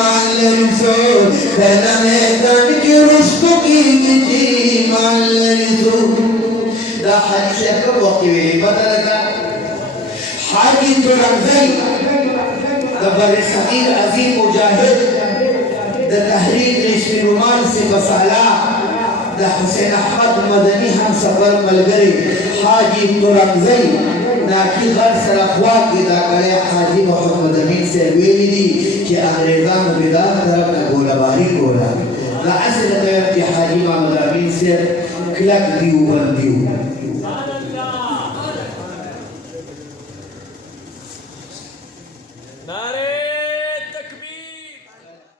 मान लरिसो कहना मैं तन के रुस्तु की जी मान लरिसो दा हाजी से कब वक्त हुए पता लगा हाजी तो रमज़ई दबर सगीर अजीम मुजाहिद द तहरीक रेशमी रुमाल से बसाला द हुसैन अहमद मदनी हम सफर मलगरी हाजी तो रमज़ई नाकी घर सरखवा की दा करे हाजी मोहम्मद अमीन से वेली दी कि अंग्रेज़ान बिदा तरफ न गोलाबारी कोला दा असल तयब कि हाजी मोहम्मद अमीन से क्लक दियो बंदियो